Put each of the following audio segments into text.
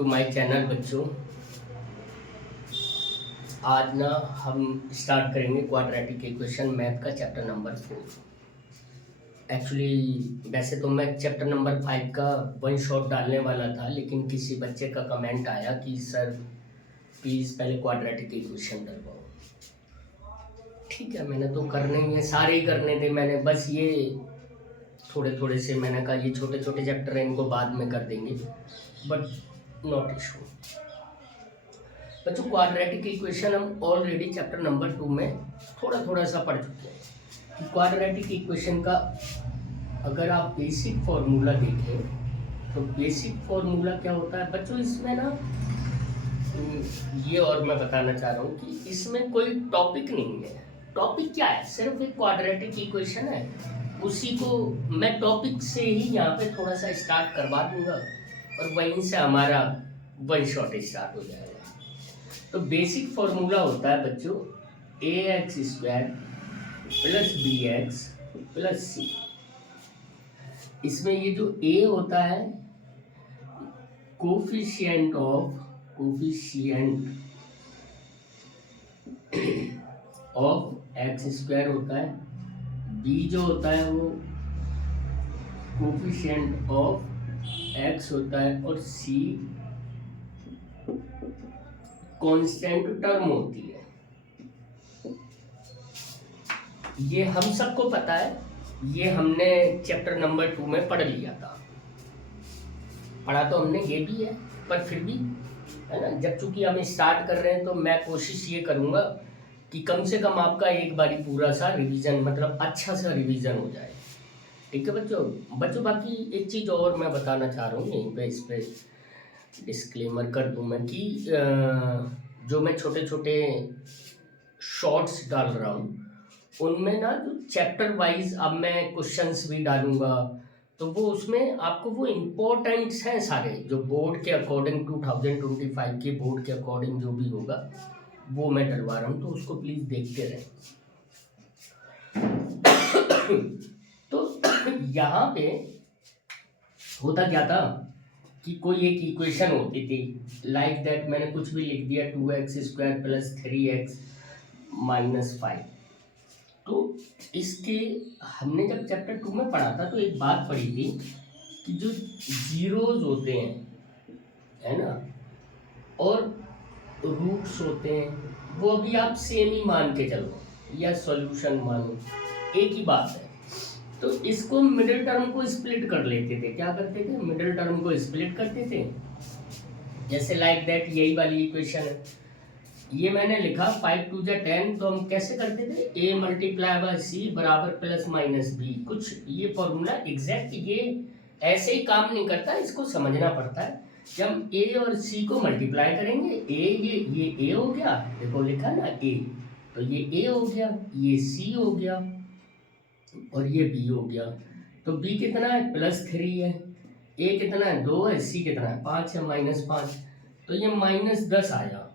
To my channel बच्चों। आज ना हम स्टार्ट करेंगे क्वाड्रेटिक इक्वेशन मैथ का चैप्टर नंबर 4। एक्चुअली वैसे तो मैं चैप्टर नंबर 5 का वन शॉट डालने वाला था, लेकिन किसी बच्चे का कमेंट आया कि सर प्लीज़ पहले क्वाड्रेटिक इक्वेशन डलवाओ। ठीक है, मैंने तो करने ही है, सारे ही करने थे मैंने, बस ये थोड़े थोड़े से मैंने कहा ये छोटे छोटे चैप्टर हैं, इनको बाद में कर देंगे, बट नॉट इशू। बच्चों क्वाड्रेटिक इक्वेशन हम ऑलरेडी चैप्टर नंबर 2 में थोड़ा थोड़ा सा पढ़ चुके हैं कि क्वाड्रेटिक इक्वेशन का अगर आप बेसिक फॉर्मूला देखें तो बेसिक फॉर्मूला क्या होता है बच्चों। इसमें ना ये और मैं बताना चाह रहा हूँ कि इसमें कोई टॉपिक नहीं है। टॉपिक क्या है, सिर्फ एक क्वाड्रेटिक इक्वेशन है, उसी को मैं टॉपिक से ही यहाँ पे थोड़ा सा स्टार्ट करवा दूंगा और वहीं से हमारा वन शॉट स्टार्ट हो जाएगा। तो बेसिक फॉर्मूला होता है बच्चों ax² plus bx plus c। इसमें ये जो a होता है कोफिशिएंट ऑफ x² होता है, b जो होता है वो कोफिशिएंट ऑफ x होता है और c कांस्टेंट टर्म होती है। ये हम सबको पता है, ये हमने चैप्टर नंबर 2 में पढ़ लिया था। पढ़ा तो हमने ये भी है, पर फिर भी है ना, जब चूंकि हम स्टार्ट कर रहे हैं तो मैं कोशिश ये करूँगा कि कम से कम आपका एक बारी पूरा सा रिवीजन, मतलब अच्छा सा रिवीजन हो जाए। ठीक है बच्चों बाकी एक चीज़ और मैं बताना चाह रहा हूँ, यहीं पे इस पे डिस्क्लेमर कर दूं मैं कि जो मैं छोटे छोटे शॉर्ट्स डाल रहा हूँ उनमें ना जो चैप्टर वाइज अब मैं क्वेश्चंस भी डालूंगा, तो वो उसमें आपको वो इम्पोर्टेंट्स हैं सारे, जो बोर्ड के अकॉर्डिंग 2025 के बोर्ड के अकॉर्डिंग जो भी होगा वो मैं डलवा रहा हूँ, तो उसको प्लीज़ देखते रहें। तो यहाँ पे होता क्या था कि कोई एक इक्वेशन होती थी लाइक दैट, मैंने कुछ भी लिख दिया 2x² प्लस 3x माइनस 5। तो इसके हमने जब चैप्टर 2 में पढ़ा था तो एक बात पढ़ी थी कि जो जीरोज होते हैं है ना, और रूट्स होते हैं, वो अभी आप सेम ही मान के चलो या सॉल्यूशन मानो, एक ही बात है। तो इसको मिडिल टर्म को स्प्लिट कर लेते थे। क्या करते थे, मिडिल टर्म को स्प्लिट करते थे। जैसे लाइक दैट यही वाली इक्वेशन है, ये मैंने लिखा 5 2 10, तो हम कैसे करते थे, a मल्टीप्लाई बाय c बराबर प्लस माइनस b। कुछ ये फॉर्मूला एग्जैक्ट ये ऐसे ही काम नहीं करता, इसको समझना पड़ता है। जब a और c को मल्टीप्लाई करेंगे, ये a हो गया, देखो लिखा ना a, तो ये a हो गया, ये c हो गया और ये b हो गया। तो b कितना है, +3 है, a कितना है, 2 है, c कितना है, 5 है, -5, तो ये -10 आया।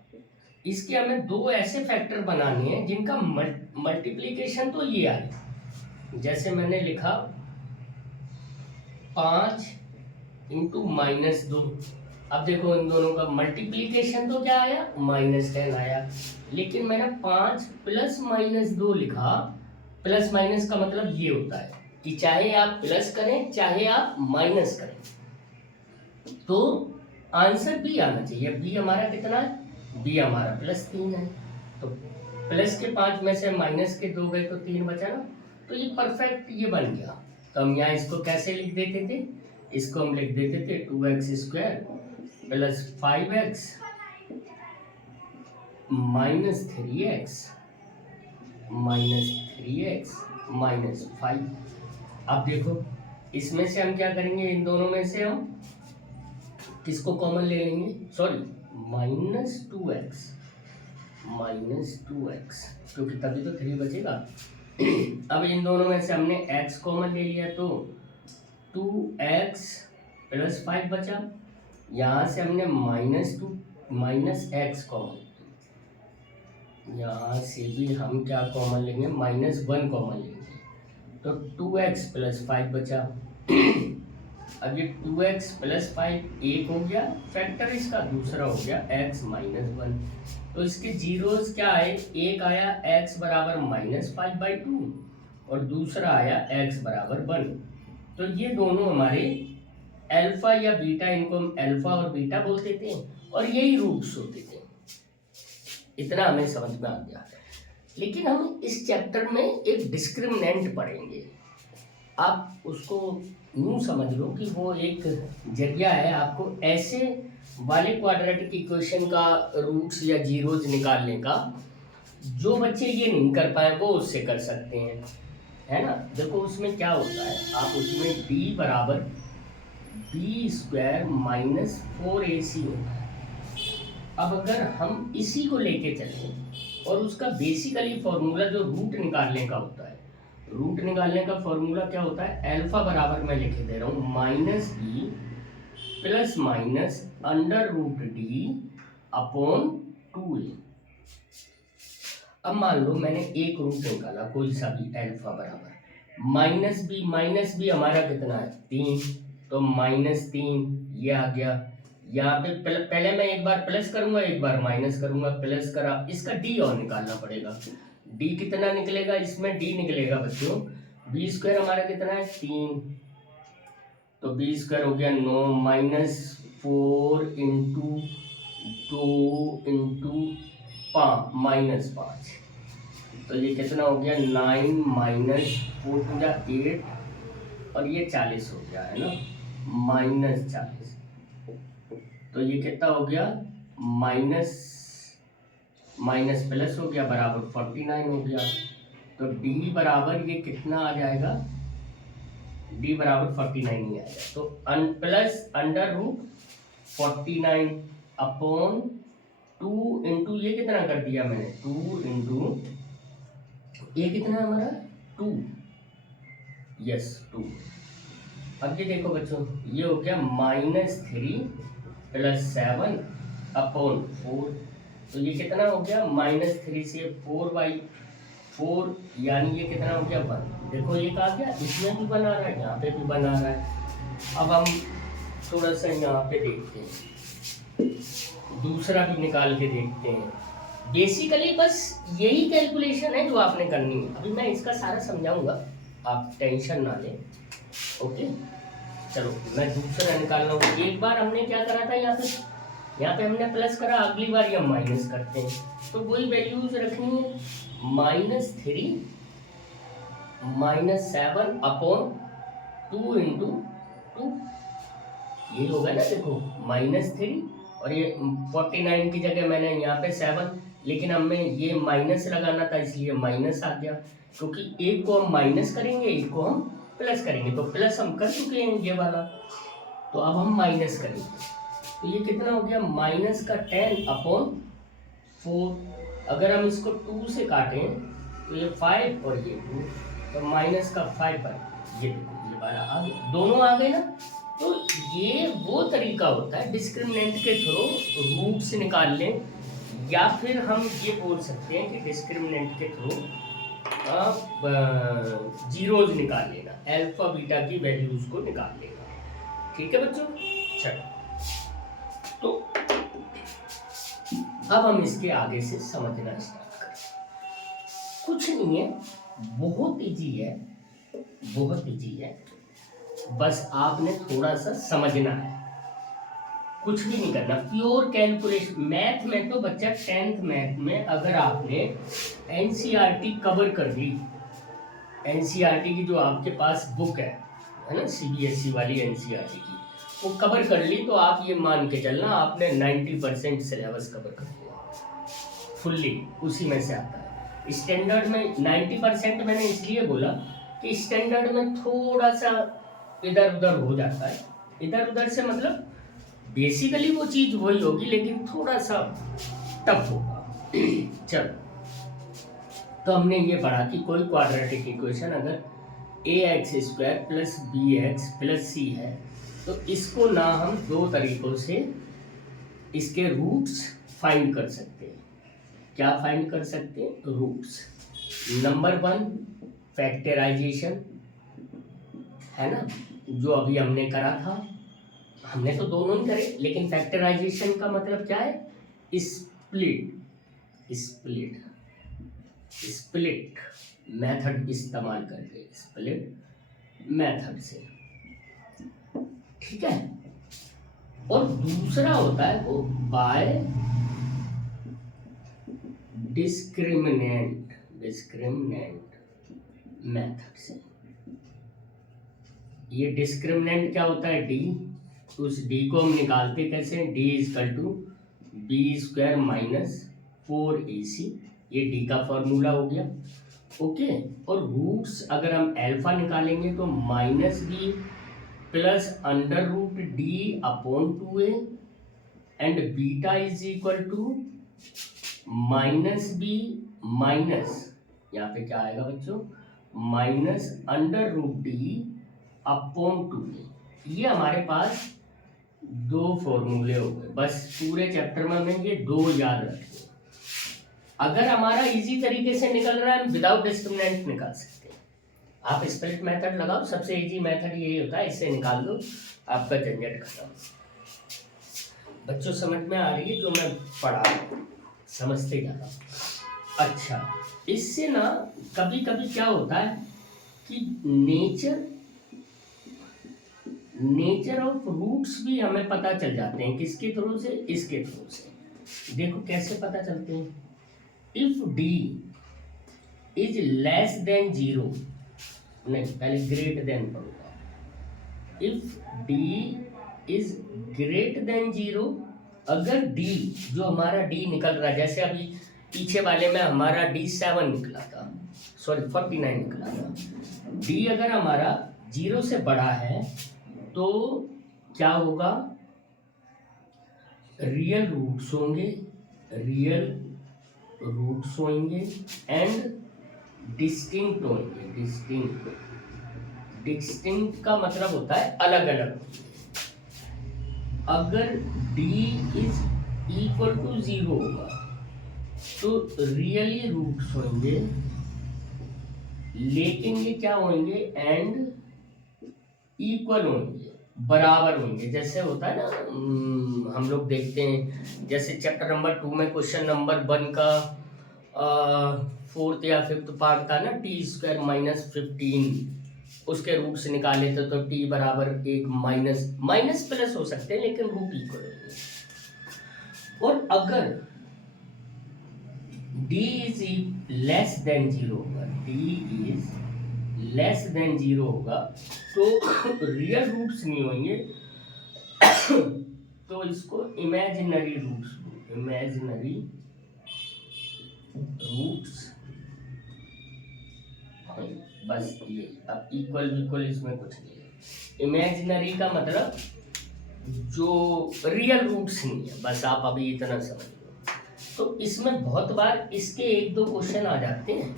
इसके हमें दो ऐसे फैक्टर बनाने हैं जिनका मल्टीप्लीकेशन तो ये आए, जैसे मैंने लिखा 5 इंटू -2। अब देखो इन दोनों का मल्टीप्लीकेशन तो क्या आया, -10 आया, लेकिन मैंने 5 प्लस -2 लिखा। प्लस माइनस का मतलब ये होता है कि चाहे आप प्लस करें चाहे आप माइनस करें, तो आंसर बी आना चाहिए। बी हमारा कितना है, बी हमारा +3 है, तो प्लस के 5 में से माइनस के 2 गए तो 3 बचा ना, तो ये परफेक्ट ये बन गया। तो हम यहाँ इसको कैसे लिख देते थे, इसको हम लिख देते थे 2x² plus 5x minus 3x minus 5। अब देखो इसमें से हम क्या करेंगे, इन दोनों में से हम किसको कॉमन ले लेंगे, सॉरी -2x क्योंकि तभी तो 3 बचेगा। अब इन दोनों में से हमने x कॉमन ले लिया तो 2x प्लस 5 बचा। यहाँ से हमने -x कॉमन, यहाँ से भी हम क्या कॉमन लेंगे, -1 कॉमन लेंगे, तो 2x प्लस 5 बचा। अब ये 2x प्लस 5 एक हो गया फैक्टर इसका, दूसरा हो गया x माइनस 1। तो इसके जीरोस क्या आए, एक आया x बराबर -5/2 और दूसरा आया x बराबर 1। तो ये दोनों हमारे अल्फा या बीटा, इनको हम अल्फा और बीटा बोलते थे और यही रूट्स होते थे। इतना हमें समझ में आ गया। लेकिन हम इस चैप्टर में एक डिस्क्रिमिनेंट पढ़ेंगे। आप उसको यूँ समझ लो कि वो एक जरिया है आपको ऐसे वाले क्वाड्रेटिक इक्वेशन का रूट्स या जीरोज निकालने का, जो बच्चे ये नहीं कर पाए वो उससे कर सकते हैं, है ना। देखो उसमें क्या होता है, आप उसमें d बराबर b² माइनस 4ac होता है। अब अगर हम इसी को लेके चलें और उसका बेसिकली फॉर्मूला जो रूट निकालने का होता है, रूट निकालने का फॉर्मूला क्या होता है, अल्फा बराबर मैं लिख दे रहा हूँ -b plus minus √d upon 2a। अब मान लो मैंने एक रूट निकाला कोई सा भी, अल्फा बराबर -b हमारा कितना है 3, तो -3 ये आ गया। यहाँ पे पहले मैं एक बार प्लस करूंगा एक बार माइनस करूंगा, प्लस करा, इसका d और निकालना पड़ेगा। d कितना निकलेगा, इसमें d निकलेगा बच्चों b² हमारा कितना है 3, तो b² हो गया 9 -4 इंटू 2 इंटू -5, तो ये कितना हो गया 9 -4 पूरा 8 और ये 40 हो गया, है ना, -40। तो ये कितना हो गया माइनस प्लस हो गया बराबर 49 हो गया। तो d बराबर ये कितना आ जाएगा, d बराबर 49 ही आएगा। तो प्लस √49 अपॉन 2 इंटू ये कितना कर दिया मैंने 2 इंटू ये कितना है हमारा 2, यस 2। अब ये देखो बच्चों ये हो गया -3 प्लस 7 अपॉन 4, तो ये कितना हो गया -3 से 4/4 यानी ये कितना हो गया 1। देखो ये कहा गया, इसमें भी बना रहा है यहाँ पे भी बना रहा है। अब हम थोड़ा सा यहाँ पे देखते हैं, दूसरा भी निकाल के देखते हैं। बेसिकली बस यही कैलकुलेशन है जो आपने करनी है। अभी मैं इसका सारा समझाऊंगा, आप टेंशन ना लें, ओके। चलो मैं दूसरा निकाल रहा हूँ। एक बार हमने क्या करा था, यहाँ पे हमने प्लस करा, अगली बार हम माइनस करते हैं, तो वही वैल्यूज रखनी है -3 -7 अपॉन 2 इंटू 2, यही होगा ना। देखो -3 और ये 49 की जगह मैंने यहाँ पे 7, लेकिन हमें ये माइनस लगाना था इसलिए माइनस आ गया, क्योंकि एक को हम माइनस करेंगे एक को हम प्लस करेंगे। तो प्लस हम कर चुके हैं ये वाला, तो अब हम माइनस करेंगे। तो ये कितना हो गया -10 अपॉन 4। अगर हम इसको 2 से काटें तो ये 5 और ये 2, तो -5 पर ये वाला आ गया, दोनों आ गए ना। तो ये वो तरीका होता है डिस्क्रिमिनेंट के थ्रू रूट्स निकाल लें, या फिर हम ये बोल सकते हैं कि डिस्क्रिमिनेंट के थ्रू जीरोज निकाल लेना, अल्फा बीटा की वैल्यूज को निकाल लेना। ठीक है बच्चों, चलो तो अब हम इसके आगे से समझना स्टार्ट करें। कुछ नहीं है, बहुत इजी है, बहुत इजी है, बस आपने थोड़ा सा समझना है, कुछ भी नहीं करना, प्योर कैलकुलेशन। मैथ में तो बच्चा 10th मैथ में अगर आपने एनसीईआरटी कवर कर ली, एनसीईआरटी की जो आपके पास बुक है ना, सीबीएसई वाली एनसीईआरटी की, वो कवर कर ली, तो आप ये मान के चलना आपने 90% सिलेबस कवर कर लिया फुल्ली, उसी में से आता है। स्टैंडर्ड में 90% मैंने इसलिए बोला कि स्टैंडर्ड में थोड़ा सा इधर उधर हो जाता है, इधर उधर से मतलब बेसिकली वो चीज वही होगी लेकिन थोड़ा सा टफ होगा। चलो, तो हमने ये पढ़ा कि कोई क्वाड्रेटिक इक्वेशन अगर ax² plus bx plus c है, तो इसको ना हम दो तरीकों से इसके रूट्स फाइंड कर सकते हैं। क्या फाइंड कर सकते हैं, रूट्स। नंबर 1 फैक्टराइजेशन, है ना, जो अभी हमने करा था, हमने तो दोनों ही करे, लेकिन फैक्टराइजेशन का मतलब क्या है? स्प्लिट स्प्लिट स्प्लिट मेथड इस्तेमाल करके, स्प्लिट मेथड से, ठीक है। और दूसरा होता है वो बाय डिस्क्रिमिनेंट मेथड से। ये डिस्क्रिमिनेंट क्या होता है? डी। उस डी को हम निकालते कैसे? D equal to b square minus 4ac, ये डी का फॉर्मूला हो गया, ओके। और रूट्स अगर हम अल्फा निकालेंगे तो minus b plus under root D upon 2a and beta is equal to minus b minus, यहाँ पे क्या आएगा बच्चों? Minus under root D upon 2a। ये हमारे पास दो फॉर्मूले हो गए, बस पूरे चैप्टर में हमें ये दो याद रखें। अगर हमारा इजी तरीके से निकल रहा है, विदाउट डिस्क्रिमिनेंट निकाल सकते हैं। आप स्प्लिट मेथड लगाओ, सबसे इजी मेथड यही होता है, इससे निकाल दो, आपका झंझट खत्म। बच्चों समझ में आ रही है जो मैं पढ़ा समझते जाता हूँ। अच्छा, इससे ना कभी कभी क्या होता है कि नेचर ऑफ रूट्स भी हमें पता चल जाते हैं। किसके थ्रू से? इसके थ्रू से। देखो कैसे पता चलते हैं। If D is less than 0, नहीं पहले ग्रेटर देन पढ़ूंगा। If D is greater than 0, अगर डी, जो हमारा डी निकल रहा है, जैसे अभी पीछे वाले में हमारा डी 7 निकला था, सॉरी 49 निकला था। डी अगर हमारा 0 से बड़ा है तो क्या होगा? रियल रूट्स होंगे एंड डिस्टिंक्ट होंगे। डिस्टिंक्ट का मतलब होता है अलग अलग। अगर d इज इक्वल टू 0 होगा तो रियली रूट्स होंगे, लेकिन ये क्या होंगे? एंड इक्वल होंगे, बराबर होंगे। जैसे होता है ना, हम लोग देखते हैं जैसे चैप्टर नंबर 2 में क्वेश्चन नंबर 1 का 4th या 5th पार्ट था ना, टी स्क्वायर माइनस 15, उसके रूट्स निकाले थे तो टी बराबर 1 माइनस प्लस हो सकते हैं, लेकिन रूट इक्वल होंगे। और अगर d इज लेस देन 0 होगा, d इज लेस देन 0 होगा तो रियल रूट्स नहीं होंगे, तो इसको इमेजिनरी रूट्स बस ये। अब इक्वल इसमें कुछ नहीं है। इमेजिनरी का मतलब जो रियल रूट्स नहीं है, बस आप अभी इतना समझ लो। तो इसमें बहुत बार इसके एक दो क्वेश्चन आ जाते हैं,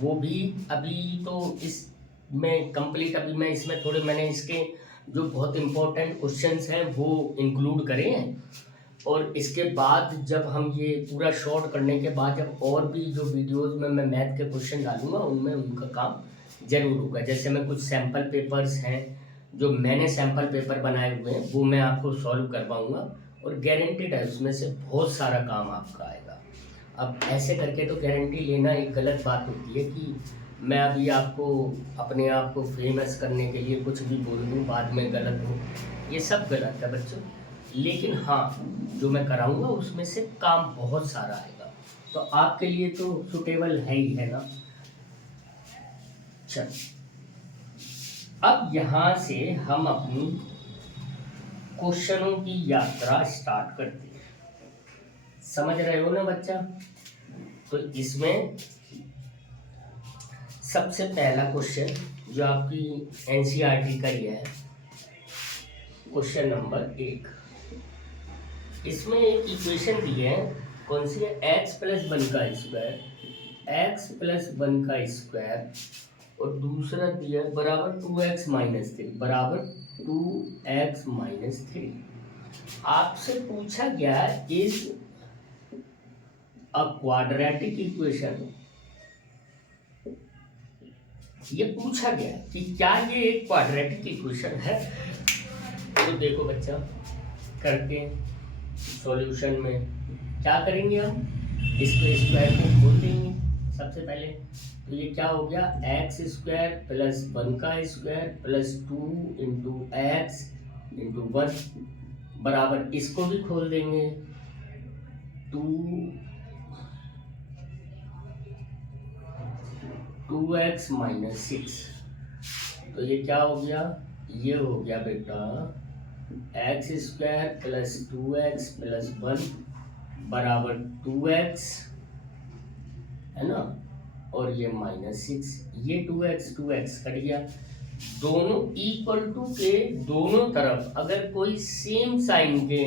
वो भी अभी तो इसमें कंप्लीट, अभी मैं इसमें थोड़े मैंने इसके जो बहुत इंपॉर्टेंट क्वेश्चंस हैं वो इंक्लूड करे हैं। और इसके बाद जब हम ये पूरा शॉर्ट करने के बाद जब और भी जो वीडियोस में मैं मैथ के क्वेश्चन डालूंगा, उनमें उनका काम जरूर होगा। जैसे मैं कुछ सैम्पल पेपर्स हैं जो मैंने सैम्पल पेपर बनाए हुए हैं, वो मैं आपको सॉल्व करवाऊँगा और गारंटीड है उसमें से बहुत सारा काम आपका आएगा। अब ऐसे करके तो गारंटी लेना एक गलत बात होती है कि मैं अभी आपको अपने आप को फेमस करने के लिए कुछ भी बोल दूँ, बाद में गलत हो, ये सब गलत है बच्चों। लेकिन हाँ, जो मैं कराऊंगा उसमें से काम बहुत सारा आएगा, तो आपके लिए तो सुटेबल है ही, है ना। चल, अब यहाँ से हम अपनी क्वेश्चनों की यात्रा स्टार्ट करते हैं। समझ रहे हो ना बच्चा? तो इसमें सबसे पहला क्वेश्चन जो आपकी एनसीईआरटी का ही है, क्वेश्चन नंबर 1। इसमें एक इक्वेशन दी है, कौन सी है? x प्लस 1 का स्क्वायर और दूसरा दिया है बराबर 2x माइनस 3 बराबर 2x माइनस 3। आपसे पूछा गया इज अ क्वाड्रेटिक इक्वेशन ये पूछा गया कि क्या ये एक क्वाड्रेटिक इक्वेशन है। तो देखो बच्चा, करके सॉल्यूशन में क्या करेंगे हम, इसको स्क्वायर को खोल देंगे सबसे पहले। तो ये क्या हो गया, एक्स स्क्वायर प्लस 1 का square plus 2 into x into 1 बराबर, इसको भी खोल देंगे 2x माइनस 6। तो ये क्या हो गया, ये हो गया बेटा x square plus 2x plus 1 बराबर 2x, है ना, और ये माइनस 6। ये 2x कट गया। दोनों इक्वल टू के दोनों तरफ अगर कोई सेम साइन के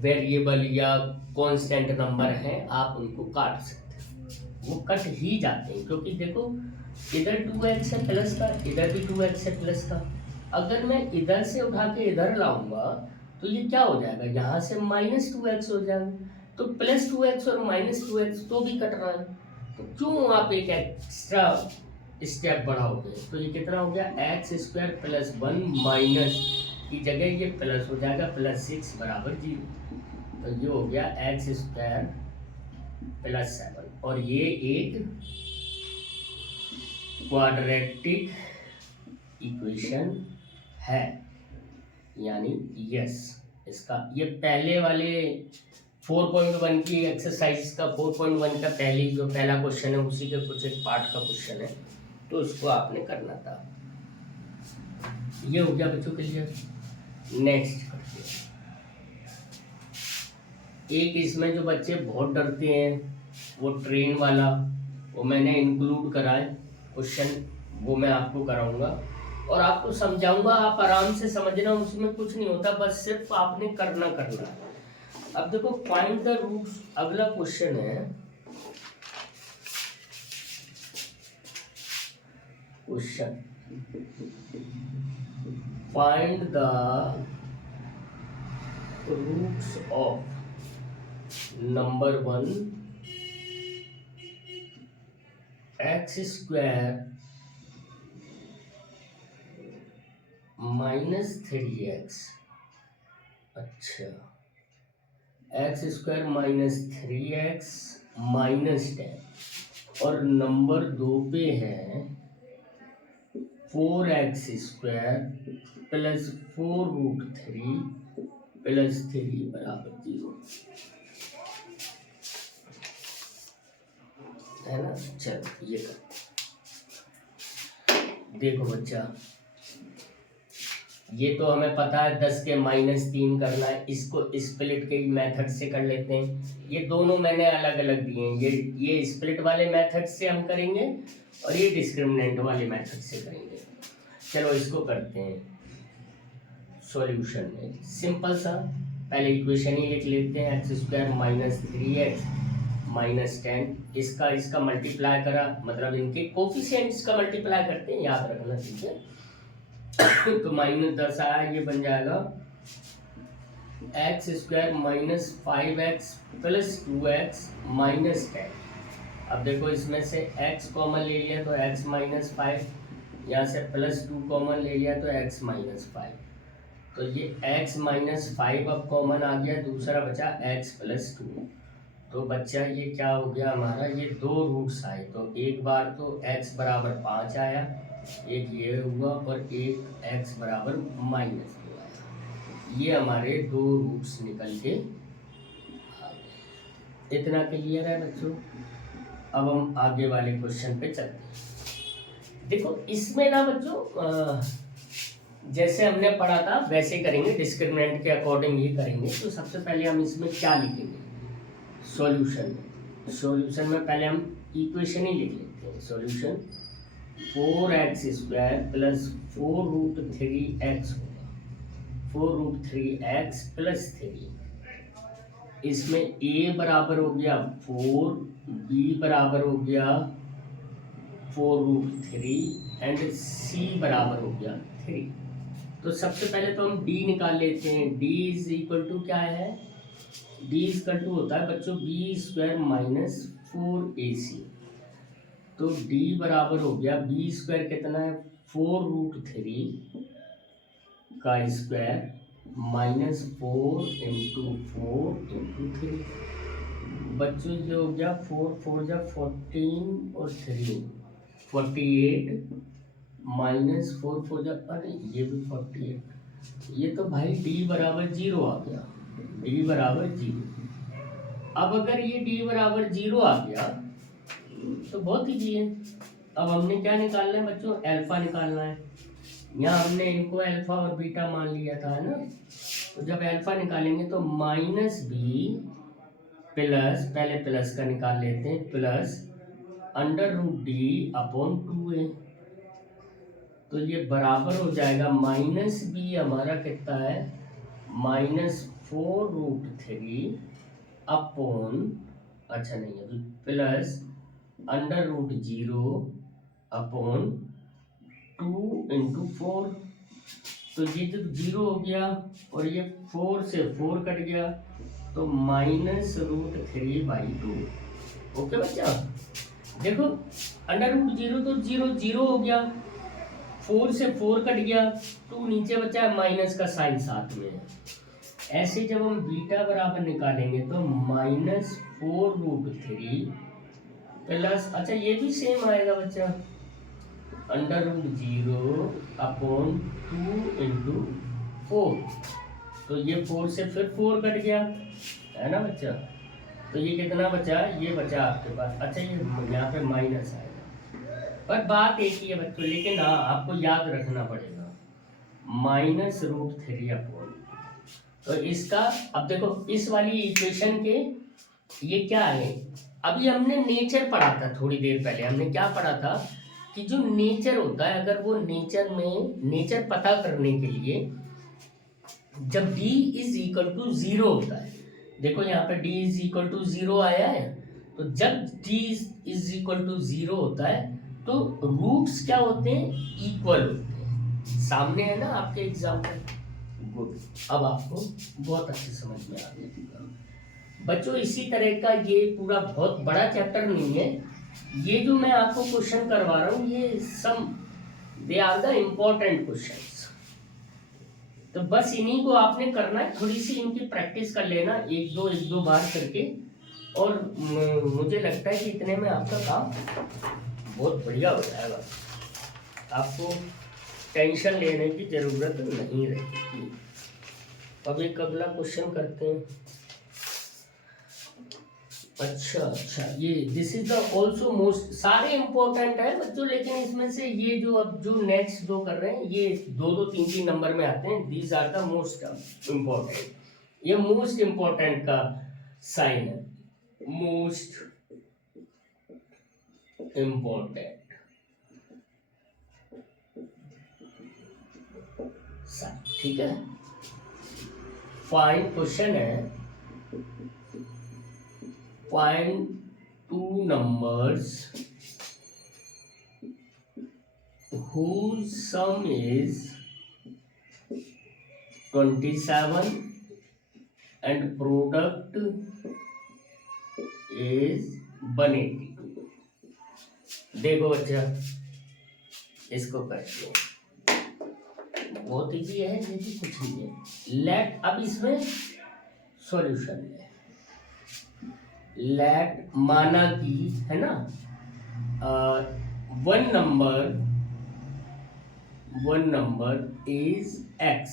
वेरिएबल या कांस्टेंट नंबर हैं, आप उनको काट सकते हैं, वो कट ही जाते हैं। क्योंकि देखो इधर 2x है प्लस का, इधर भी 2x है प्लस का। अगर मैं इधर से उठा के इधर लाऊंगा तो ये क्या हो जाएगा, यहाँ से माइनस 2x हो जाएगा। तो प्लस 2x और माइनस 2x तो भी कट रहा है, तो क्यों आप एक एक्स्ट्रा स्टेप बढ़ाओगे। तो ये कितना हो गया, एक्स स्क्वायर प्लस 1 माइनस की जगह ये प्लस हो जाएगा प्लस 6 बराबर 0। तो ये हो गया एक्स स्क्वायर प्लस 7, और ये एक क्वाड्रेटिक इक्वेशन है, यानी यस। इसका ये पहले वाले 4.1 की एक्सरसाइज का 4.1 का पहला क्वेश्चन है, उसी के कुछ एक पार्ट का क्वेश्चन है, तो उसको आपने करना था। ये हो गया बच्चों के लिए। नेक्स्ट करते हैं, एक इसमें जो बच्चे बहुत डरते हैं वो ट्रेन वाला, वो मैंने इंक्लूड करा है क्वेश्चन, वो मैं आपको कराऊंगा और आपको समझाऊंगा। आप आराम से समझना, उसमें कुछ नहीं होता, बस सिर्फ आपने करना है। अब देखो, फाइंड द रूट्स, अगला क्वेश्चन है question find the roots of number 1 x square minus 3x। अच्छा, x square minus 3x minus 10, और नंबर 2 पे है 4x स्क्वायर प्लस 4√3 प्लस 3 बराबर 0, है ना। चलो ये कर, देखो बच्चा, ये तो हमें पता है 10 के -3 करना है, इसको स्प्लिट के मेथड से कर लेते हैं। ये दोनों मैंने अलग अलग दिए हैं, ये स्प्लिट वाले मेथड से हम करेंगे और ये डिस्क्रिमिनेंट वाले मेथड से करेंगे। चलो इसको करते हैं सॉल्यूशन में। सिंपल सा पहले इक्वेशन ही लिख लेते हैं, x square minus 3x minus 10, इसका मल्टीप्लाई करा, मतलब इनके कोफिशिएंट्स का मल्टीप्लाई करते हैं, याद रखना, ठीक है। तो -10 आया, ये बन जाएगा x square minus 5x plus 2x minus 10। अब देखो इसमें से x कॉमन ले लिया तो x माइनस 5, यहाँ से प्लस 2 कॉमन ले लिया तो x माइनस 5। तो ये x माइनस 5 अब कॉमन आ गया, दूसरा बचा x प्लस 2। तो बच्चा ये क्या हो गया हमारा, ये दो रूट्स आए, तो एक बार तो x बराबर 5 आया, एक ये हुआ, और एक x बराबर -2 आया। ये हमारे दो रूट्स निकल के आ गए। इतना क्लियर है बच्चों। अब हम आगे वाले क्वेश्चन पे चलते हैं। देखो इसमें ना बच्चों, जैसे हमने पढ़ा था वैसे करेंगे, डिस्क्रिमिनेंट के अकॉर्डिंग ही करेंगे। तो सबसे पहले हम इसमें क्या लिखेंगे, सॉल्यूशन में पहले हम इक्वेशन ही लिख लेते हैं। Solution 4x square plus 4√3x होगा, 4√3x प्लस 3। इसमें a बराबर हो गया 4, b बराबर हो गया 4√3 एंड c बराबर हो गया 3। तो सबसे पहले तो हम d निकाल लेते हैं। d इज इक्वल टू क्या है, d इज इक्वल टू होता है बच्चों b स्क्वायर माइनस 4ac। तो d बराबर हो गया बी स्क्वायर कितना है 4√3 का स्क्वायर -4 × 4 × 3। बच्चों ये हो गया 4 4 जा 14 और 3 48 -4 4 जा अरे ये भी 48। ये तो भाई d बराबर 0 आ गया, d बराबर 0। अब अगर ये d बराबर 0 आ गया तो बहुत ईजी है। अब हमने क्या निकालना है बच्चों, अल्फा निकालना है। यहाँ हमने इनको अल्फा और बीटा मान लिया था, है ना। तो जब अल्फा निकालेंगे तो -b प्लस, पहले प्लस का निकाल लेते हैं, प्लस √d/2a। तो ये बराबर हो जाएगा -b हमारा कितना है -4√3 अपॉन, अच्छा नहीं अभी, प्लस √0/2 × 4। तो ये जब 0 हो गया और ये 4 से 4 कट गया तो -√3/2। ओके बच्चा, देखो √0 तो 0 0 हो गया, 4 से 4 कट गया, 2 नीचे बचा है, माइनस का साइन साथ में है। ऐसे जब हम बीटा बराबर निकालेंगे तो -4√3 प्लस, अच्छा ये भी सेम आएगा बच्चा, √0/2 × 4। तो ये 4 से फिर 4 कट गया, है ना बच्चा। तो ये कितना बचा, ये बचा आपके पास, अच्छा ये यहाँ पे माइनस आएगा, पर बात एक ही है बच्चों, लेकिन हाँ आपको याद रखना पड़ेगा -√3/। तो इसका अब देखो इस वाली इक्वेशन के ये क्या है, अभी हमने नेचर पढ़ा था, थोड़ी देर पहले हमने क्या पढ़ा था कि जो नेचर होता है, अगर वो नेचर में नेचर पता करने के लिए जब d = 0 होता है, देखो यहाँ पे d = 0 आया है, तो जब d = 0 होता है तो रूट्स क्या होते हैं, इक्वल होते हैं। सामने है ना आपके एग्जाम्पल, गुड, अब आपको बहुत अच्छे समझ में आ गया बच्चों। इसी तरह का ये पूरा बहुत बड़ा चैप्टर नहीं है, ये जो मैं आपको क्वेश्चन करवा रहा हूँ ये some they are the important questions. तो बस इन्हीं को आपने करना है, थोड़ी सी इनकी प्रैक्टिस कर लेना, एक दो बार करके, और मुझे लगता है कि इतने में आपका काम बहुत बढ़िया हो जाएगा, आपको टेंशन लेने की जरूरत नहीं रहेगी। अब एक अगला क्वेश्चन करते हैं। अच्छा ये this is the also most, सारे इम्पोर्टेंट है बच्चों, लेकिन इसमें से ये जो अब जो नेक्स्ट दो कर रहे हैं ये 2-2 3-3 नंबर में आते हैं, these are the most important. ये मोस्ट इम्पोर्टेंट का साइन है, मोस्ट इम्पोर्टेंट साइन, ठीक है। फाइन क्वेश्चन है, find two numbers whose sum is 27 and product is 182। देखो बच्चा इसको करते हैं, बहुत इजी है, ये भी कुछ नहीं है। लेट, अब इसमें सॉल्यूशन है, लेट माना कि, है ना, वन नंबर इज x।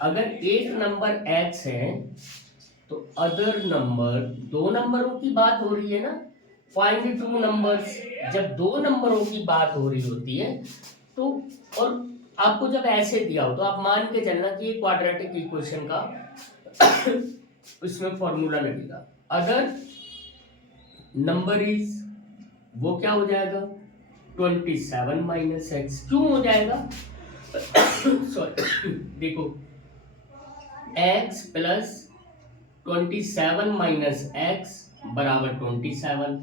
अगर एक नंबर x है तो अदर नंबर, दो नंबरों की बात हो रही है ना, फाइंड टू नंबर्स। जब दो नंबरों की बात हो रही होती है तो, और आपको जब ऐसे दिया हो तो आप मान के चलना कि ये क्वाड्रेटिक इक्वेशन का इसमें फॉर्मूला लगेगा। अगर नंबर इज, वो क्या हो जाएगा 27 - x। क्यों हो जाएगा सॉरी देखो, x प्लस 27 - x बराबर 27।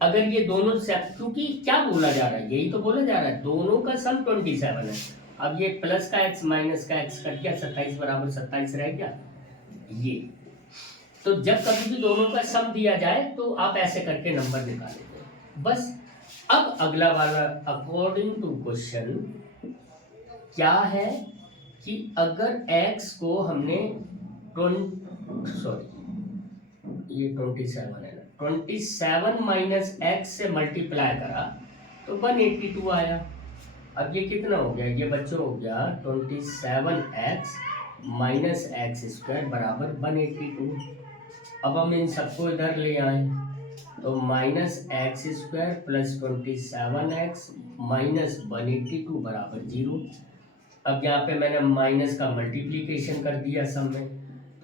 अगर ये दोनों से, क्योंकि क्या बोला जा रहा है, यही तो बोला जा रहा है, दोनों का सम 27 है। अब ये प्लस का x माइनस का x कट गया, 27 बराबर 27 रह गया ये। तो जब कभी भी दोनों का सम दिया जाए तो आप ऐसे करके नंबर निकालेंगे। बस अब अगला वाला अकॉर्डिंग टू क्वेश्चन क्या है कि अगर x को हमने 27 है ना, 27 माइनस एक्स से मल्टीप्लाई करा तो 182 आया। अब ये कितना हो गया, ये बच्चों हो गया 27x माइनस एक्स स्क्वायर बराबर 182। अब हम इन सबको इधर ले आए तो minus x square plus 27x minus 182 बराबर 0। अब यहाँ पे मैंने माइनस का मल्टीप्लीकेशन कर दिया सब में,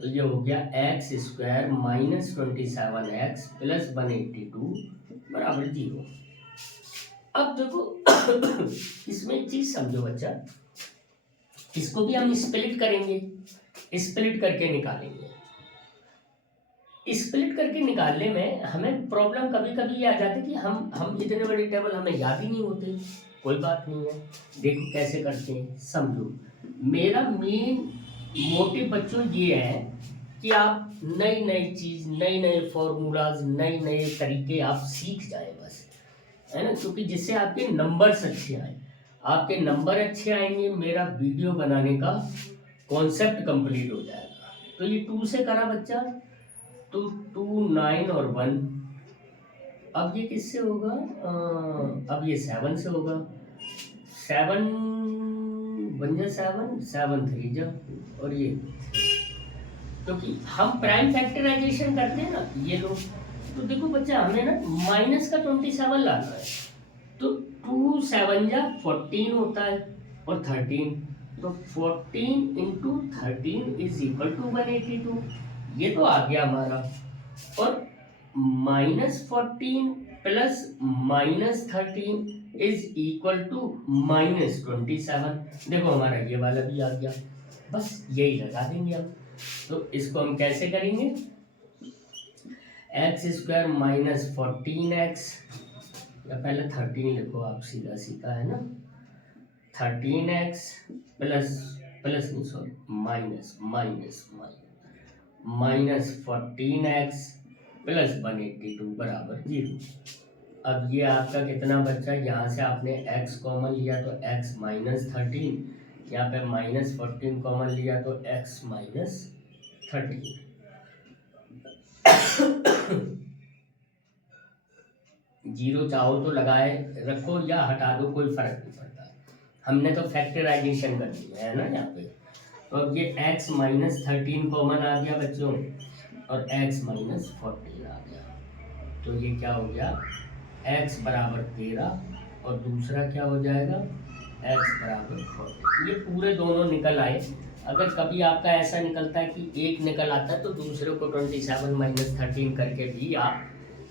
तो ये हो गया x square minus 27x plus 182 बराबर 0। अब देखो इसमें एक चीज समझो बच्चा, इसको भी हम स्प्लिट करेंगे, स्प्लिट करके निकालेंगे। स्प्लिट करके निकालने में हमें प्रॉब्लम कभी कभी ये आ जाती है कि हम इतने बड़े टेबल हमें याद ही नहीं होते। कोई बात नहीं है, देखो कैसे करते हैं समझो। मेरा मेन मोटिव बच्चों ये है कि आप नई नई चीज, नए नए फॉर्मूलाज, नए नए तरीके आप सीख जाए बस, है ना, क्योंकि जिससे आपके नंबर्स अच्छे आए। आपके नंबर अच्छे आएंगे, मेरा वीडियो बनाने का कॉन्सेप्ट कंप्लीट हो जाएगा। तो ये 2 से करा बच्चा, तो 2 9 और 1। अब ये किससे होगा, अब ये 7 से होगा। 7 1 जा 7, 7 3 जा, और ये क्योंकि हम प्राइम फैक्टराइजेशन करते हैं ना ये लोग। तो देखो बच्चा हमें ना माइनस का 27 लाना है, तो 2 7 जा 14 होता है और 13, तो 14 इंटू 13 इज इक्वल टू 182। ये तो आ गया हमारा। और -14 प्लस -13 इज इक्वल टू -27। देखो हमारा ये वाला भी आ गया, बस यही लगा देंगे हम। तो इसको हम कैसे करेंगे, एक्स स्क्वायर माइनस 14x, या पहले 13 लिखो आप, सीधा सीधा है ना, 13x प्लस प्लस नहीं sorry minus minus minus 14x plus 182 बराबर 0। अब ये आपका कितना बच्चा, यहाँ से आपने x कॉमन लिया तो x माइनस 13, यहाँ पे -14 कॉमन लिया तो x माइनस 13। जीरो चाहो तो लगाए रखो या हटा दो, कोई फर्क नहीं पड़ता। हमने तो फैक्टराइजेशन कर दिया है ना यहाँ पे। तो अब ये x माइनस 13 कॉमन आ गया बच्चों, और x माइनस 14 आ गया। तो ये क्या हो गया, x बराबर 13 और दूसरा क्या हो जाएगा x बराबर 14। ये पूरे दोनों निकल आए। अगर कभी आपका ऐसा निकलता है कि एक निकल आता है तो दूसरे को 27 माइनस 13 करके भी आप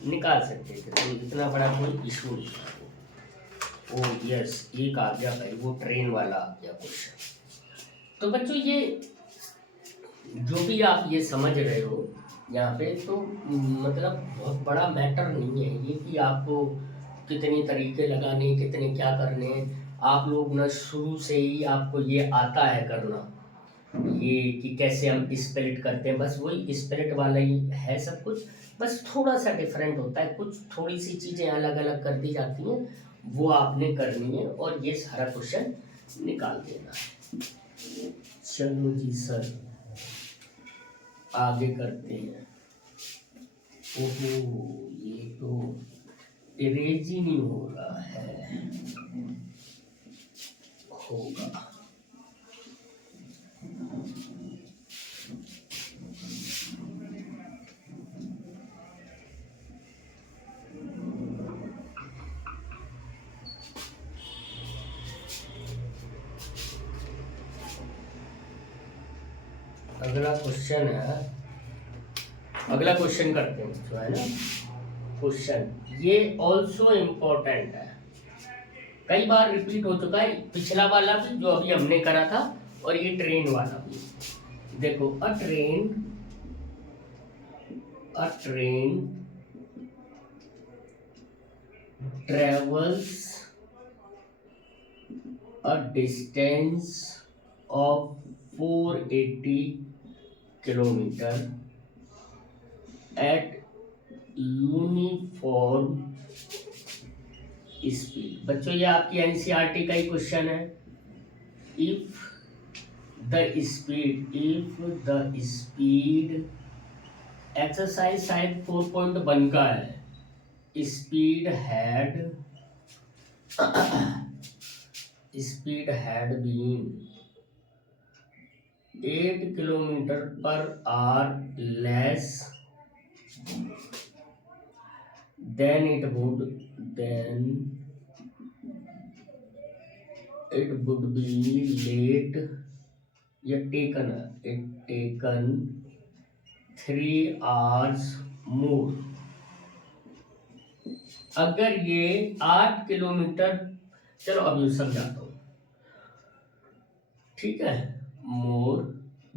निकाल सकते थे, तो इतना बड़ा कोई इशू नहीं था। ओ यस, एक आ गया भाई, वो ट्रेन वाला आ गया क्वेश्चन। तो बच्चों ये जो भी आप ये समझ रहे हो यहाँ पे, तो मतलब बहुत बड़ा मैटर नहीं है ये कि आपको कितने तरीके लगाने, कितने क्या करने। आप लोग ना शुरू से ही आपको ये आता है करना, ये कि कैसे हम स्प्लिट करते हैं, बस वही स्प्लिट वाला ही है सब कुछ। बस थोड़ा सा डिफरेंट होता है, कुछ थोड़ी सी चीज़ें अलग अलग कर दी जाती हैं, वो आपने करनी है और ये सारा क्वेश्चन निकाल देना है। चलो जी सर, आगे करते हैं। ओहो, ये तो इरेज ही नहीं हो रहा है, होगा। अगला क्वेश्चन है, अगला क्वेश्चन करते हैं जो है ना क्वेश्चन, ये ऑल्सो इम्पोर्टेंट है, कई बार रिपीट हो चुका है, पिछला वाला भी जो अभी हमने करा था और ये ट्रेन वाला भी। देखो, a train travels a distance of 480 kilometer at uniform speed. बच्चों ये आपकी एनसीईआरटी का ही क्वेश्चन है। इफ द स्पीड एक्सरसाइज शायद 4.1 का है। Speed had been 8 kilometre per hour less then it would be late या taken 3 hours more। अगर ये 8 किलोमीटर, चलो अभी समझाता हूँ, ठीक है।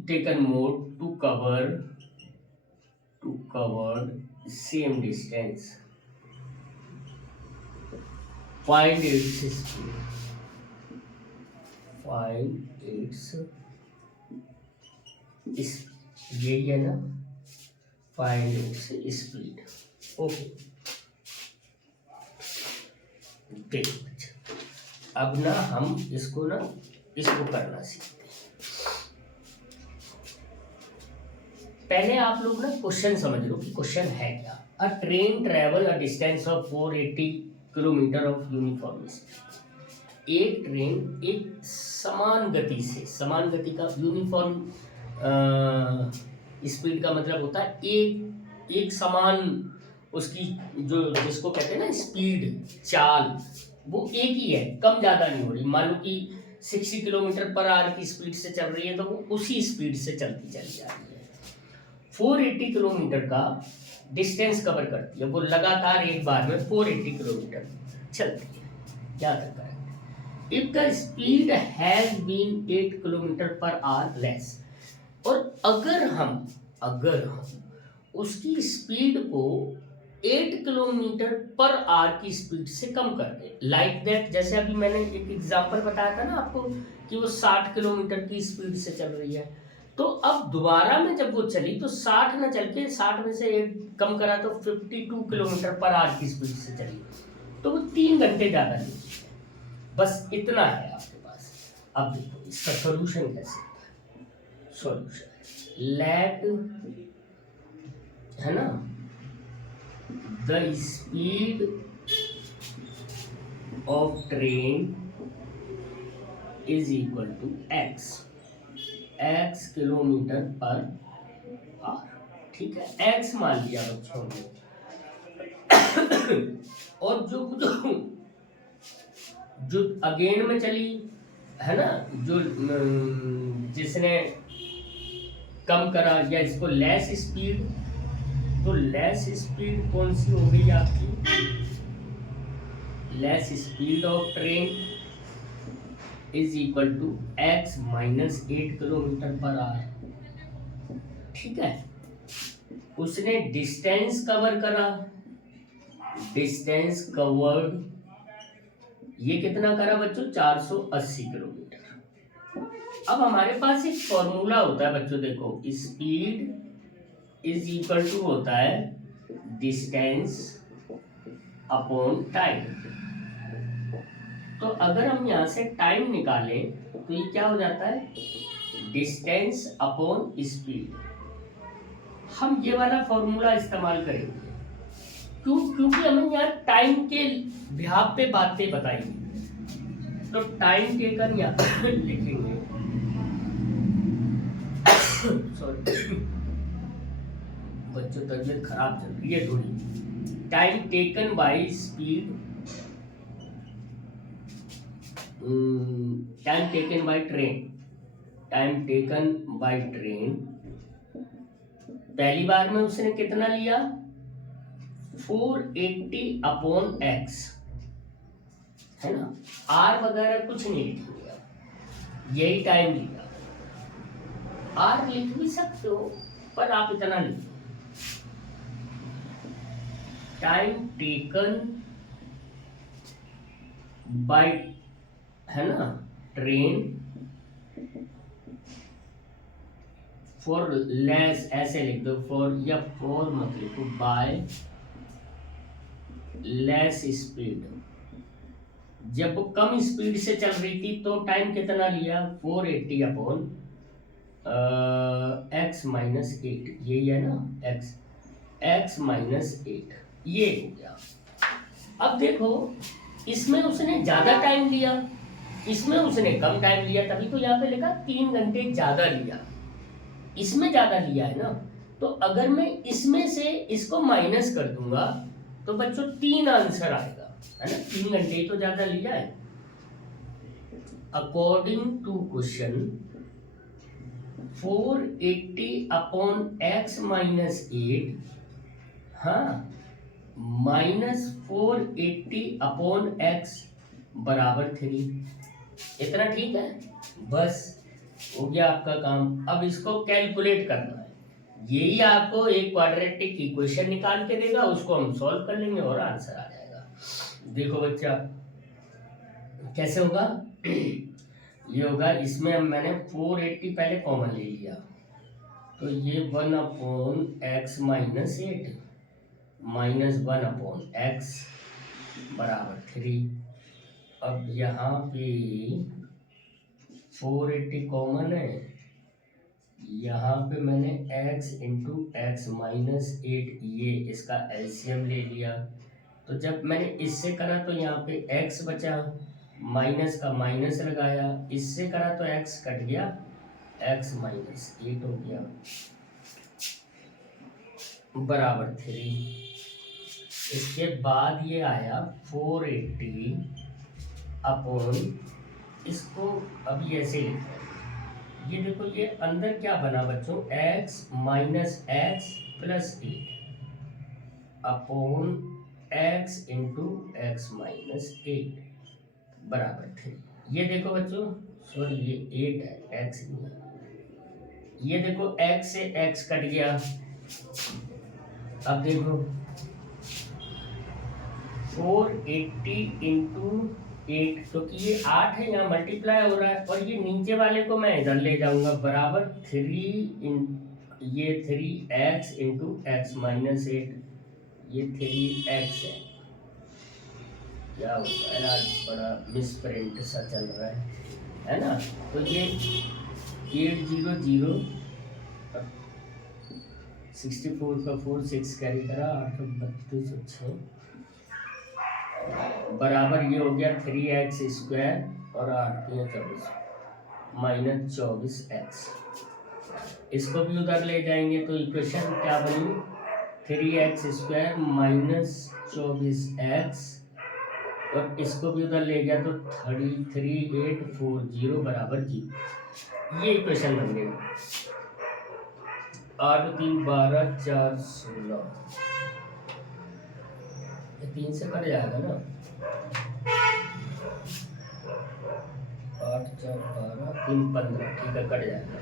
Taken more to cover same distance, find its यही है ना, फाइंड इट्स स्पीड। ओके देखो अब ना हम इसको करना सीखते हैं। पहले आप लोग ना क्वेश्चन समझ लो कि क्वेश्चन है क्या। अ train travel a distance of 480 kilometre of uniform speed. एक ट्रेन एक समान गति का यूनिफॉर्म स्पीड का मतलब होता है एक समान उसकी जो जिसको कहते हैं ना स्पीड, चाल, वो एक ही है, कम ज़्यादा नहीं हो रही। मान लो कि 60 किलोमीटर पर आवर की स्पीड से चल रही है तो वो उसी स्पीड से चलती चली जा रही है। 480 किलोमीटर का डिस्टेंस कवर करती है, वो लगातार एक बार में 480 किलोमीटर चलती है। क्या करता है, if the speed has been 8 kilometre per hour less, और अगर हम उसकी स्पीड को 8 किलोमीटर पर आवर की स्पीड से कम कर दे, लाइक दैट, जैसे अभी मैंने एक एग्जांपल बताया था ना आपको कि वो 60 किलोमीटर की स्पीड से चल रही है, तो अब दोबारा में जब वो चली तो 60 ना चल के 60 में से 8 कम करा तो 52 किलोमीटर पर आवर की स्पीड से चली, तो वो 3 घंटे ज़्यादा ली। बस इतना है आपके पास। अब देखो इसका सॉल्यूशन कैसे, सॉल्यूशन लेट, है ना, the speed of train is equal to x kilometre per hour, ठीक है, x मान लिया बच्चों ने। और जो अगेन में चली है ना, जो जिसने कम करा या इसको लेस स्पीड, तो लेस स्पीड कौन सी हो गई आपकी, less speed of train is equal to x minus 8 kilometre per hour, ठीक है। उसने डिस्टेंस कवर करा, डिस्टेंस कवर्ड ये कितना करा बच्चों, 480 किलोमीटर। अब हमारे पास एक फॉर्मूला होता है बच्चों, देखो स्पीड इज इक्वल टू होता है डिस्टेंस अपॉन टाइम। तो अगर हम यहाँ से टाइम निकालें तो ये क्या हो जाता है, डिस्टेंस अपॉन स्पीड। हम ये वाला फॉर्मूला इस्तेमाल करेंगे क्योंकि हमें यहाँ टाइम के बिहाफ पे बातें बताएंगे, तो टाइम टेकन यहाँ लिखेंगे। सॉरी बच्चों तबीयत खराब चल रही है थोड़ी। Time taken by speed, time taken by train, time taken by train पहली बार में उसने कितना लिया, 480 अपॉन x, है ना, r वगैरह कुछ नहीं लिखा, यही टाइम लिखा। r लिख भी सकते हो पर आप इतना लिखो, टाइम टेकन बाय, है ना, ट्रेन फॉर लेस, ऐसे लिख दो, फॉर या फॉर मत लिखो, बाय लेस स्पीड, जब वो कम स्पीड से चल रही थी तो टाइम कितना लिया, 480 अपॉन एक्स माइनस 8, यही है ना, एक्स माइनस 8, ये हो गया। अब देखो इसमें उसने ज्यादा टाइम लिया, इसमें उसने कम टाइम लिया, तभी तो यहाँ पे लिखा 3 घंटे ज्यादा लिया, इसमें ज्यादा लिया है ना। तो अगर मैं इसमें से इसको माइनस कर दूंगा तो बच्चों 3 आंसर आएगा, है ना, 3 घंटे ही तो ज्यादा लिया है। According to question 480 upon x minus 8, हाँ, माइनस 480 अपॉन एक्स बराबर 3, इतना ठीक है, बस हो गया आपका काम। अब इसको कैलकुलेट करना है, यही आपको एक क्वाड्रेटिक इक्वेशन निकाल के देगा, उसको हम सॉल्व कर लेंगे और आंसर आ जाएगा। देखो बच्चा कैसे होगा, ये होगा, इसमें अब मैंने 480 पहले कॉमन ले लिया, तो ये 1 upon x minus 8 minus 1 upon x बराबर 3। अब यहाँ पे 480 कॉमन है, यहाँ पे मैंने x इंटू एक्स माइनस 8 ये इसका एलसीएम ले लिया, तो जब मैंने इससे करा तो यहाँ पे x बचा, माइनस का माइनस लगाया, इससे करा तो x कट गया, x माइनस 8 हो गया बराबर 3। इसके बाद ये आया 480 अपॉन, इसको अभी ऐसे लिखते हैं, ये देखो ये अंदर क्या बना बच्चों, x minus x plus 8 upon x into x minus 8 बराबर 3। ये देखो बच्चों, सॉरी ये 8 है, x नहीं है, ये देखो x से x कट गया। अब देखो 480 इंटू 8, क्योंकि ये 8 है, यहाँ मल्टीप्लाई हो रहा है, और ये नीचे वाले को मैं इधर ले जाऊंगा, बराबर 3 ये 3x इंटू एक्स माइनस 8, ये 3x है। क्या होता है आज बड़ा मिसप्रिंट सा चल रहा है ना। तो ये 800 64 का 4 6 कैरी करा, 832 6 बराबर ये हो गया 3x स्क्वायर और 8 24 माइनस 24x। इसको भी उधर ले जाएंगे तो इक्वेशन क्या बनी, 3x स्क्वायर माइनस 24x, और इसको भी उधर ले गया तो 3840 बराबर 0, ये इक्वेशन बन गई। 8 3 12 4 16, 3 से कट जाएगा ना, 8 4 12 3 15, ठीक है, कट जाएगा।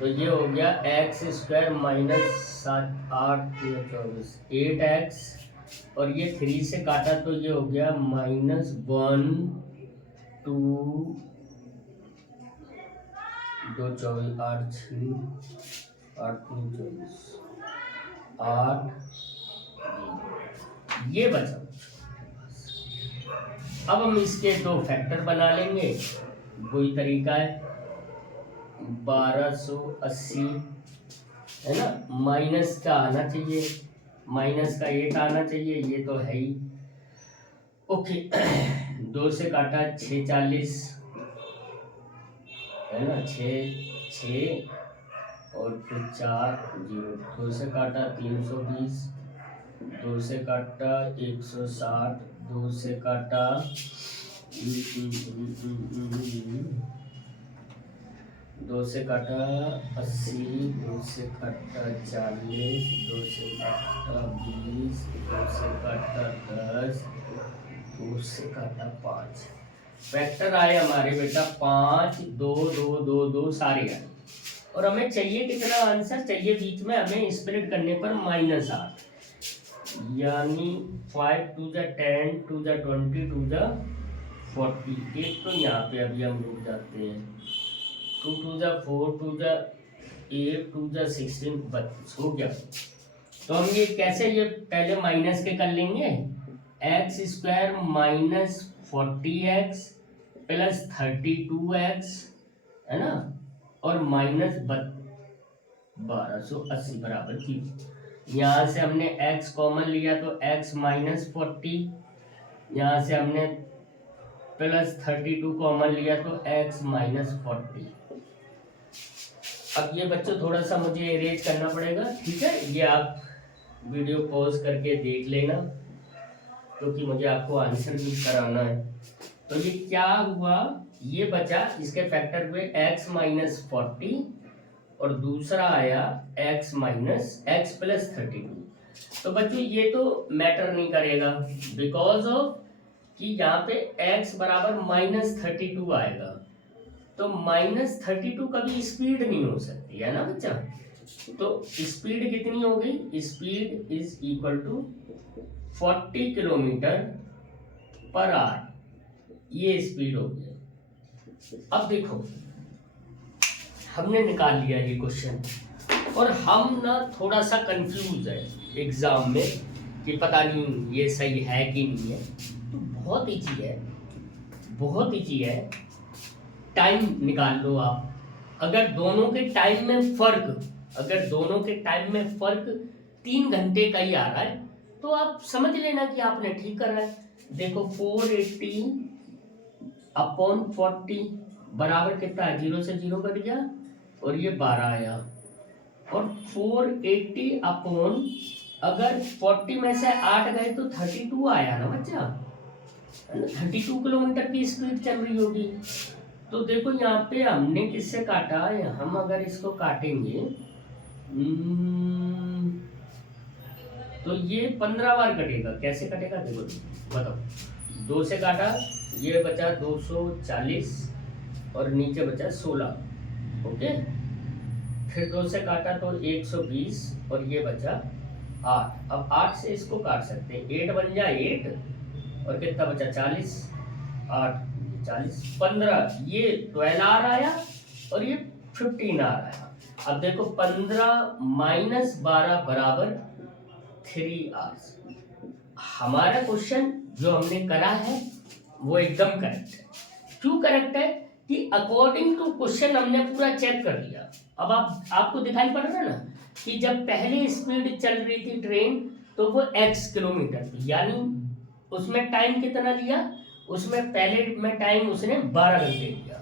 तो ये हो गया एक्स स्क्वायर माइनस 7 8 24 8x, और ये 3 से काटा तो ये हो गया माइनस 1 2 2 24 8 6 8 3 24 8, ये बचा। अब हम इसके 2 फैक्टर बना लेंगे, वही तरीका है, 1280 है ना, माइनस का आना चाहिए, माइनस का 1 आना चाहिए, ये तो है ही, ओके। 2 से काटा 640 है ना, 6 और फिर 4 0, 2 से काटा 320, 2 से काटा 160, 2 से काटा 2 से काटा 80, 2 से काटा 40, 2 से काटा 20, 2 से काटा 10, 2 से काटा 5। फैक्टर आए हमारे बेटा 5 2 2 2 2 सारे आए, और हमें चाहिए कितना आंसर चाहिए, बीच में हमें स्प्लिट करने पर -8, यानी 5 2 जा 10 2 जा 20 2 जा 40। एक तो यहाँ पे अभी हम रुक जाते हैं, 2 2 जा 4 2 जा 8 2 जा 16 32 हो गया। तो हम ये कैसे, ये पहले माइनस के कर लेंगे, x square minus 40x plus 32x, है ना, और माइनस 1280 बराबर की। यहाँ से हमने x कॉमन लिया तो x माइनस 40, यहाँ से हमने प्लस 32 कॉमन लिया तो x माइनस 40। अब ये बच्चों थोड़ा सा मुझे अरेंज करना पड़ेगा, ठीक है, ये आप वीडियो पॉज करके देख लेना क्योंकि मुझे आपको आंसर भी कराना है। तो ये क्या हुआ, ये बचा, इसके फैक्टर हुए x माइनस 40 और दूसरा आया x माइनस x प्लस 32। तो बच्चों ये तो मैटर नहीं करेगा बिकॉज ऑफ कि यहाँ पे x बराबर माइनस 32 आएगा, तो माइनस 32 कभी स्पीड नहीं हो सकती है ना बच्चा। तो स्पीड कितनी होगी, speed is equal to 40 kilometre per hour, ये स्पीड हो गया। अब देखो हमने निकाल लिया ये क्वेश्चन और हम ना थोड़ा सा कंफ्यूज है एग्जाम में कि पता नहीं ये सही है कि नहीं है। तो बहुत ईजी है, बहुत ईजी है, टाइम निकाल लो आप। अगर दोनों के टाइम में फर्क, अगर दोनों के टाइम में फर्क 3 घंटे का ही आ रहा है तो आप समझ लेना कि आपने ठीक कर रहा है। देखो 480 अपॉन 40 बराबर कितना है, 0 से 0 कट गया और ये 12 आया, और 480 अपॉन अगर 40 में से 8 गए तो 32 आया ना बच्चा, 32 किलोमीटर की स्पीड चल रही होगी। तो देखो यहाँ पे हमने किससे काटा, हम अगर इसको काटेंगे तो ये 15 बार कटेगा। कैसे कटेगा देखो, बताओ, 2 से काटा, ये बचा 240 और नीचे बचा 16, ओके। फिर 2 से काटा तो 120 और ये बचा 8। अब 8 से इसको काट सकते हैं, 8 बन जाए 8 और कितना बचा 40, 8 40 15, ये 12 आर आया और ये 15 आर आया। अब देखो 15 माइनस 12 बराबर 3 आवर्स। हमारा क्वेश्चन जो हमने करा है वो एकदम करेक्ट है। क्यों करेक्ट है कि अकॉर्डिंग टू क्वेश्चन हमने पूरा चेक कर लिया। अब आपको दिखाई पड़ रहा है ना कि जब पहले स्पीड चल रही थी ट्रेन तो वो x किलोमीटर थी, यानी उसमें टाइम कितना लिया, उसमें पहले में टाइम उसने 12 घंटे लिया।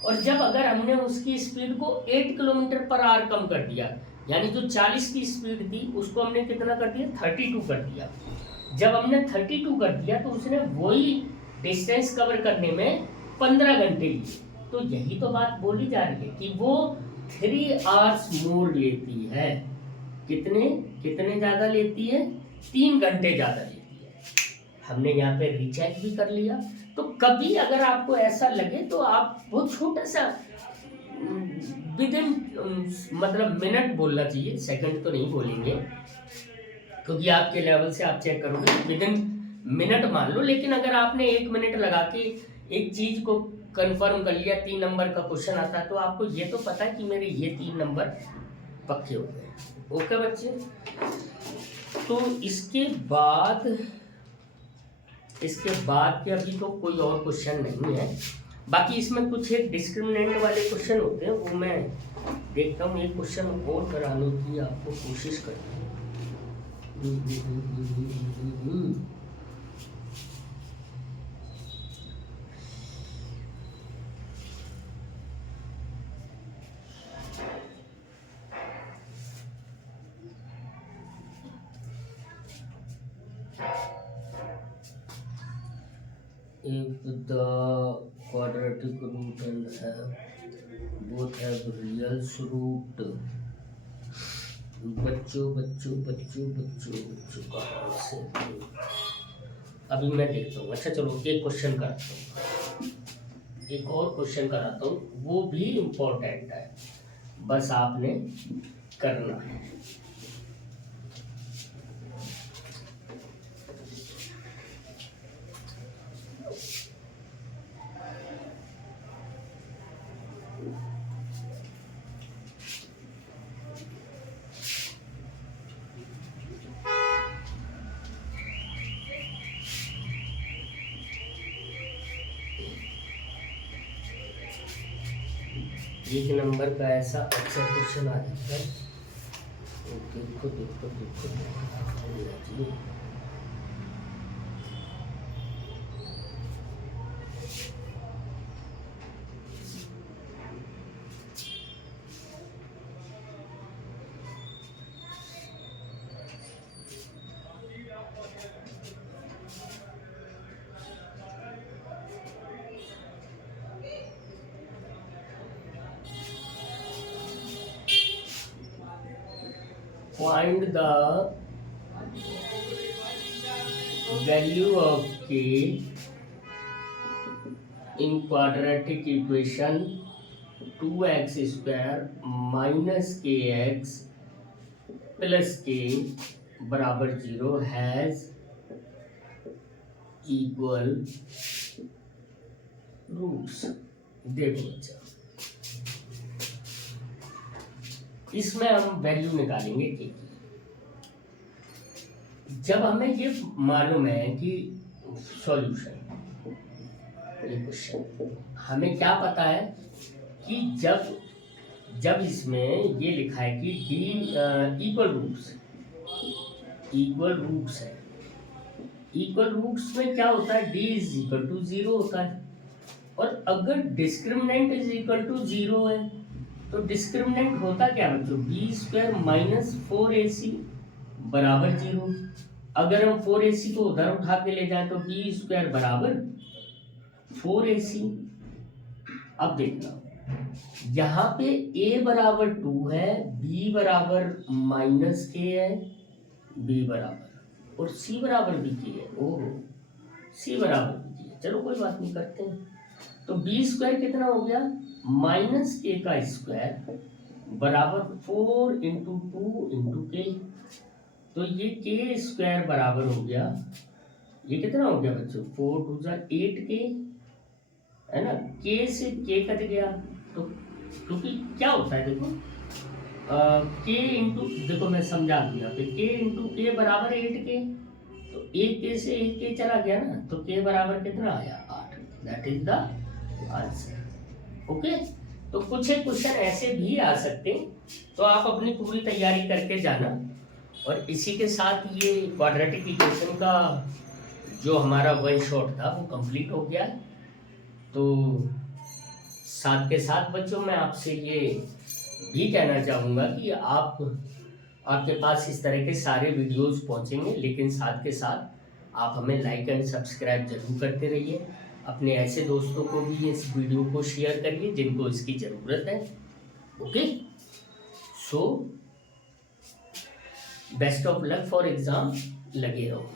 और जब अगर हमने उसकी स्पीड को 8 किलोमीटर पर आवर कम कर दिया, यानी जो 40 की स्पीड थी उसको हमने कितना कर दिया, 32 कर दिया। जब हमने 32 कर दिया तो उसने वही डिस्टेंस कवर करने में 15 घंटे लिए। तो यही तो बात बोली जा रही है कि वो 3 आवर्स मोर लेती है। कितने कितने ज़्यादा लेती है, 3 घंटे ज़्यादा लेती है। हमने यहाँ पे रीचेक भी कर लिया। तो कभी अगर आपको ऐसा लगे तो आप बहुत छोटा सा विद इन मतलब मिनट बोलना चाहिए, सेकंड तो नहीं बोलेंगे क्योंकि आपके लेवल से आप चेक करोगे, विद इन मिनट मान लो। लेकिन अगर आपने 1 मिनट लगा के एक चीज को कंफर्म कर लिया, 3 नंबर का क्वेश्चन आता है तो आपको ये तो पता है कि मेरे ये 3 नंबर पक्के हो गए। ओके बच्चे, तो इसके बाद के अभी तो कोई और क्वेश्चन नहीं है। बाकी इसमें कुछ एक डिस्क्रिमिनेंट वाले क्वेश्चन होते हैं, वो मैं देखता हूँ, एक क्वेश्चन और कराने की आपको कोशिश करता हूँ। If the quadratic root and both have real root, बच्चों कहाँ से, अभी मैं देखता हूँ। अच्छा चलो एक क्वेश्चन कराता हूँ, एक और क्वेश्चन कराता हूँ, वो भी इम्पोर्टेंट है, बस आपने करना है। एक नंबर का ऐसा अच्छा क्वेश्चन आ जाता है। देखो देखो देखो देखो। Find the value of k in quadratic equation 2x square minus kx plus k बराबर 0 has equal रूट्स। देखो बच्चा, इसमें हम वैल्यू निकालेंगे के की। जब हमें ये मालूम है कि सॉल्यूशन, ये क्वेश्चन हमें क्या पता है कि जब इसमें ये लिखा है कि डी इक्वल रूट्स है। इक्वल रूट्स में क्या होता है, डी इज इक्वल टू 0 होता है। और अगर डिस्क्रिमिनेंट इज इक्वल टू 0 है तो डिस्क्रिमिनेंट होता क्या बच्चों, बी स्क्वायर माइनस 4ac बराबर 0। अगर हम 4ac को उधर उठा के ले जाए तो बी स्क्वायर बराबर 4ac। अब देखना, यहाँ पे a बराबर 2 है, b बराबर माइनस k है, b बराबर और c बराबर भी k है। ओहो, c बराबर भी k है। चलो कोई बात नहीं, करते हैं। तो बी स्क्वायर कितना हो गया, माइनस के का स्क्वायर बराबर 4 इंटू 2 इंटू के। तो ये के स्क्वायर बराबर हो गया, ये कितना हो गया बच्चों, 4 2 8 के, है ना। के से के कट गया, तो क्योंकि क्या होता है देखो, के इंटू, देखो मैं समझा दिया, तो के इंटू के बराबर 8 के। तो एक के से एक के चला गया ना, तो के बराबर कितना आया, 8। That is the answer. Okay, तो कुछ एक क्वेश्चन ऐसे भी आ सकते हैं, तो आप अपनी पूरी तैयारी करके जाना। और इसी के साथ ये क्वाड्रेटिक इक्वेशन का जो हमारा वन शॉट था वो कंप्लीट हो गया। तो साथ के साथ बच्चों मैं आपसे ये भी कहना चाहूँगा कि आपके पास इस तरह के सारे वीडियोस पहुँचेंगे, लेकिन साथ के साथ आप हमें लाइक एंड सब्सक्राइब जरूर करते रहिए। अपने ऐसे दोस्तों को भी इस वीडियो को शेयर करिए जिनको इसकी ज़रूरत है। Okay, so best of luck for exam, लगे रहो।